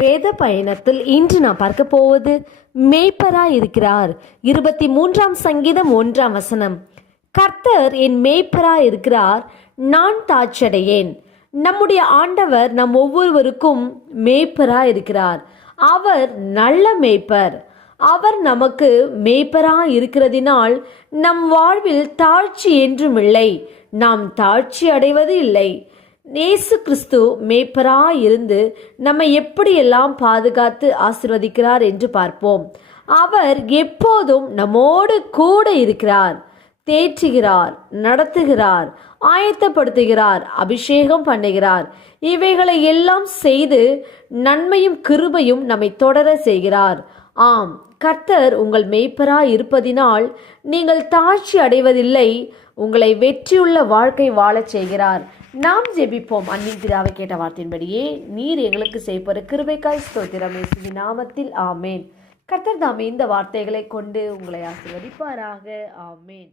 வேத பயணத்தில் இன்று நான் பார்க்க போவது மேய்ப்பராய் இருக்கிறார். 23ஆம் சங்கீதம் 1ஆம் வசனம். கர்த்தர் என் மேய்ப்பராய் இருக்கிறார், நான் தாட்சடையேன். நம்முடைய ஆண்டவர் நம் ஒவ்வொருவருக்கும் மேய்ப்பராய் இருக்கிறார். அவர் நல்ல மேய்ப்பர். அவர் நமக்கு மேய்ப்பராய் இருக்கிறதினால் நம் வாழ்வில் தாழ்ச்சி என்றும் இல்லை. நாம் தாழ்ச்சி அடைவது இல்லை. இயேசு கிறிஸ்து மேய்ப்பராய் இருந்து நம்மை எப்படியெல்லாம் பாதுகாத்து ஆசீர்வதிக்கிறார் என்று பார்ப்போம். அவர் எப்போதும் நம்மோடு கூட இருக்கிறார். தேற்றுகிறார், நடத்துகிறார், ஆயத்தப்படுத்துகிறார், அபிஷேகம் பண்ணுகிறார். இவைகளை எல்லாம் செய்து நன்மையும் கிருபையும் நம்மை தொடர செய்கிறார். ஆம், கர்த்தர் உங்கள் மேய்ப்பராய் இருப்பதினால் நீங்கள் தாழ்ச்சி அடைவதில்லை. உங்களை வெற்றியுள்ள வாழ்க்கை வாழச் செய்கிறார். நாம் ஜெபிப்போம். அன்பின் பிதாவை கேட்ட வார்த்தையின்படியே நீர் எங்களுக்கு செய்ப்பது கிருபைக்காய் ஸ்தோத்திரம். இயேசுவின் நாமத்தில் ஆமேன். கர்த்தர் தாமே இந்த வார்த்தைகளை கொண்டு உங்களை ஆசீர்வதிப்பாராக. ஆமேன்.